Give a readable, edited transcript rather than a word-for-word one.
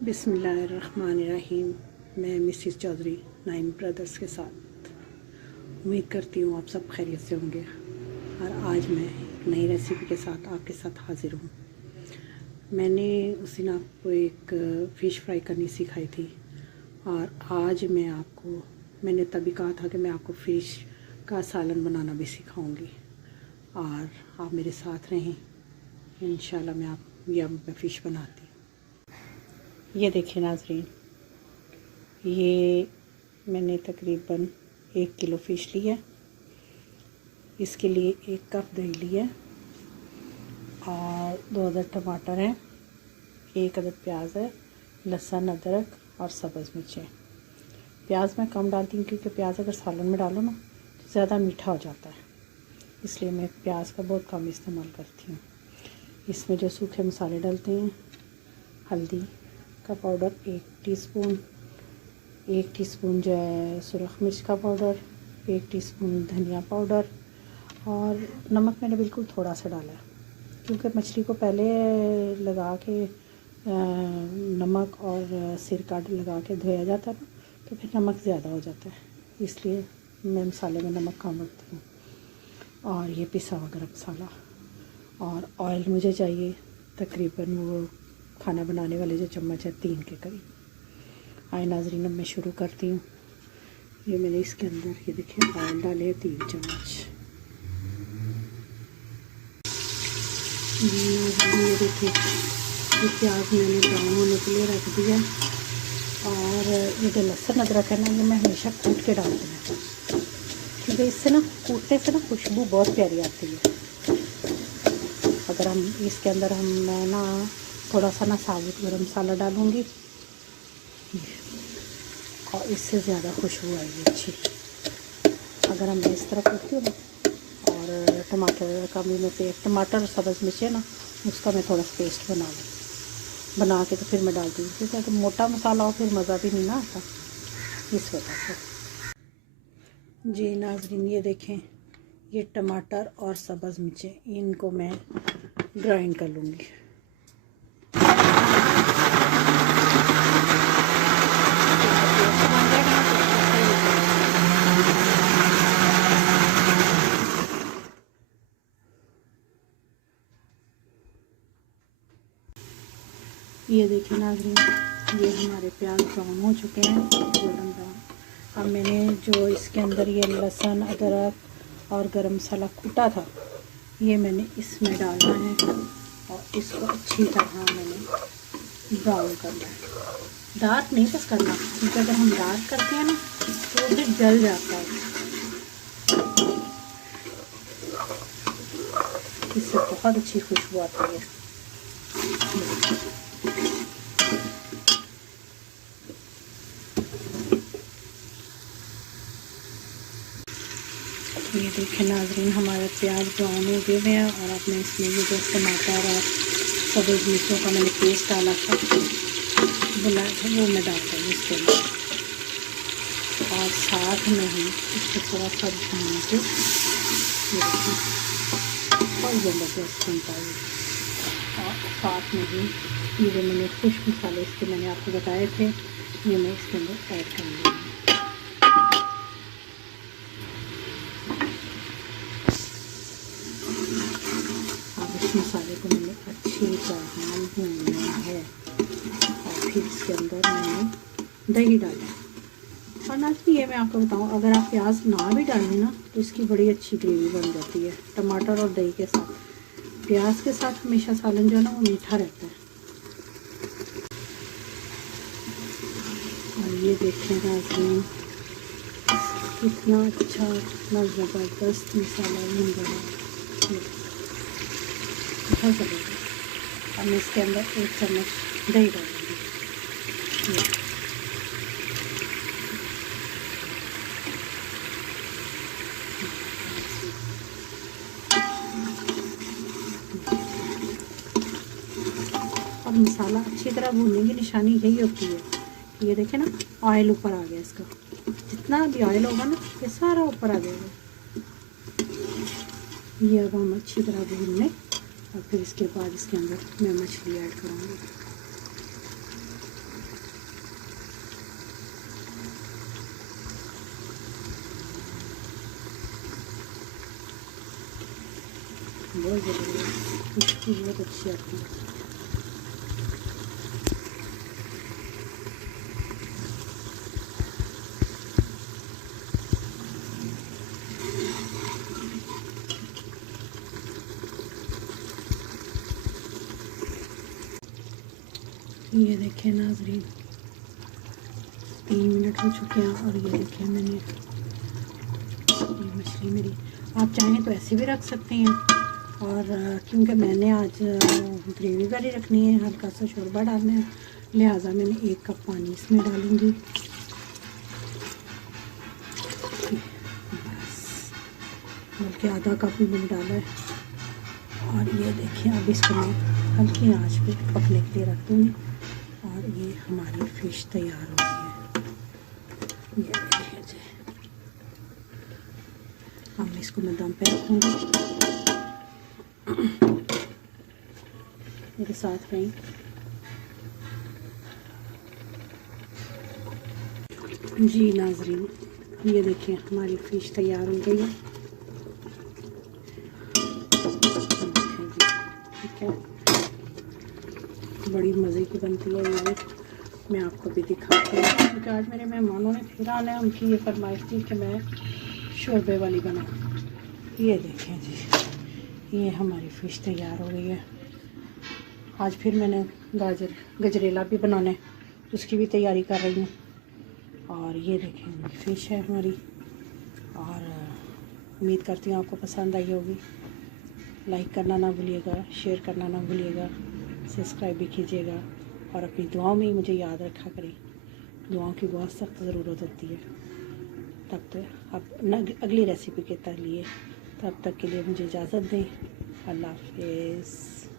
बिस्मिल्लाहिर्रहमानिर्रहीम। मैं Mrs Chaudhary नाइम brothers के साथ उम्मीद करती हूँ आप सब खैरियत से होंगे। और आज मैं एक नई रेसिपी के साथ आपके साथ हाज़िर हूँ। मैंने उस दिन आपको एक फ़िश फ्राई करनी सिखाई थी और आज मैंने तभी कहा था कि मैं आपको फ़िश का सालन बनाना भी सिखाऊंगी और आप मेरे साथ रहें। इंशाल्लाह मैं फ़िश बनाती हूँ। ये देखिए नाज़रीन, ये मैंने तकरीबन 1 किलो फ़िश ली है। इसके लिए 1 कप दही लिया और 2 अदद टमाटर हैं, 1 अदद प्याज है, लहसुन, अदरक और सब्ज़ मिर्चें। प्याज मैं कम डालती हूँ क्योंकि प्याज अगर सालन में डालो ना तो ज़्यादा मीठा हो जाता है, इसलिए मैं प्याज का बहुत कम इस्तेमाल करती हूँ। इसमें जो सूखे मसाले डलते हैं, हल्दी का पाउडर 1 टीस्पून, 1 टीस्पून जो है सुरख मिर्च का पाउडर, 1 टीस्पून धनिया पाउडर और नमक मैंने बिल्कुल थोड़ा सा डाला है क्योंकि मछली को पहले लगा के नमक और सिरका लगा के धोया जाता है ना, तो फिर नमक ज़्यादा हो जाता है, इसलिए मैं मसाले में नमक कम रखती हूँ। और ये पिसा हुआ गरम मसाला और ऑयल मुझे चाहिए तकरीबन वो खाना बनाने वाले जो चम्मच है 3 के करीब। आए नाज़रीन, अब मैं शुरू करती हूँ। ये मैंने इसके अंदर ये देखिए ऑयल डाले 3 चम्मच। ये देखिए ये प्याज मैंने ब्राउन होने के लिए रख दिया और ये जो लहसुन अदरक है ना, ये मैं हमेशा कूट के डालती हूँ क्योंकि इससे ना कूटने से ना खुशबू बहुत प्यारी आती है। अगर हम इसके अंदर मैं ना थोड़ा सा ना साबुत गरम मसाला डालूँगी और इससे ज़्यादा खुशबू आएगी अच्छी। अगर हम इस तरह कूटती हूँ ना, और टमाटर का भी मैं पेस्ट, टमाटर और सब्ज़ मिर्च है ना, उसका मैं थोड़ा सा पेस्ट बना के तो फिर मैं डालती हूँ क्योंकि अगर मोटा मसाला हो फिर मज़ा भी नहीं ना आता, इस वजह से। जी नाज़रीन, ये देखें, ये टमाटर और सब्ज़ मिर्चें इनको मैं ग्राइंड कर लूँगी। ये देखिए नाज़रीन, ये हमारे प्याज ब्राउन हो चुके हैं, गोल्डन ब्राउन। अब मैंने जो इसके अंदर ये लहसुन, अदरक और गरम मसाला कूटा था, ये मैंने इसमें डालना है और इसको अच्छी तरह मैंने ब्राउन करना है। डार्क नहीं बस करना, क्योंकि अगर हम डार्क करते हैं ना तो फिर जल जाता है, इससे बहुत अच्छी खुशबू आती है। ये देखें नाज़रीन, हमारे प्याज ब्राउन हो गए हैं और अब मैं इसमें ये जो टमाटर और सब्ज़ मिर्चों का मैंने पेस्ट डाला था, बनाया था, वो मैं डालता हूँ इसके अंदर और साथ में ही इसको थोड़ा सा भून के बहुत ज़बरदस्त बनता है। और साथ में ही ये जो मैंने खुश्क मसाले इसके मैंने आपको बताए थे, ये मैं इसके अंदर ऐड करूँगी। इस मसाले को मैंने अच्छी तरह भूनना है और फिर इसके अंदर मैंने दही डाली। और ना ये मैं आपको बताऊं, अगर आप प्याज ना भी डालें ना तो इसकी बड़ी अच्छी ग्रेवी बन जाती है टमाटर और दही के साथ। प्याज के साथ हमेशा सालन जो है ना वो मीठा रहता है। और ये देखें नाज़रीन, कितना अच्छा, कितना ज़बरदस्त मसाला बन रहा है, बहुत ज़बरदस्त। अब मैं इसके अंदर 1 चम्मच दही डालूँगी। अब मसाला अच्छी तरह भूनने की निशानी यही होती है कि ये देखें ना, ऑयल ऊपर आ गया इसका, जितना भी ऑयल होगा ना ये सारा ऊपर आ जाएगा। ये अब हम अच्छी तरह भून लें और फिर इसके बाद इसके अंदर मैं मछली ऐड करूँगी। बहुत ज़रूरी है, खुशबू बहुत अच्छी आती है। ये देखें नाज़रीन, 3 मिनट हो चुके हैं और ये देखें मैंने ये मछली मेरी, आप चाहें तो ऐसे भी रख सकते हैं। और क्योंकि मैंने आज ग्रेवी वाली रखनी है, हल्का सा शोरबा डालना है, लिहाजा मैंने 1 कप पानी इसमें डालूँगी। बस बल्कि आधा कप भी मैंने डाला है। और ये देखिए अब इसको मैं हल्की आंच पे पकने के लिए रख दूँगी और ये हमारी फ़िश तैयार हो गई है। ये देखिए जी, अब इसको मैं दम पे रखूँगी। मेरे साथ रहें। जी नाज़रीन, ये देखिए हमारी फ़िश तैयार हो गई है। ठीक है, बड़ी मज़े की बनती है ये। मैं आपको भी दिखाती हूँ क्योंकि आज मेरे मेहमानों ने फिर आना है, उनकी ये फरमाइश थी कि मैं शोरबे वाली बनाऊँ। ये देखें जी, ये हमारी फ़िश तैयार हो गई है। आज फिर मैंने गजरेला भी बनाना है, उसकी भी तैयारी कर रही हूँ। और ये देखें फ़िश है हमारी, और उम्मीद करती हूँ आपको पसंद आई होगी। लाइक करना ना भूलिएगा, शेयर करना ना भूलिएगा, सब्सक्राइब भी कीजिएगा और अपनी दुआओं में ही मुझे याद रखा करें। दुआओं की बहुत सख्त ज़रूरत होती है। तब तक अब अगली रेसिपी के लिए तब तक के लिए मुझे इजाज़त दें। अल्लाह हाफ़िज़।